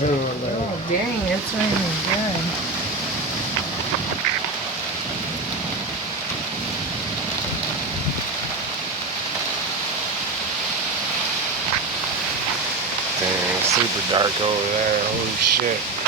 Oh, dang, that's not even good. Dang, super dark over there. Holy shit.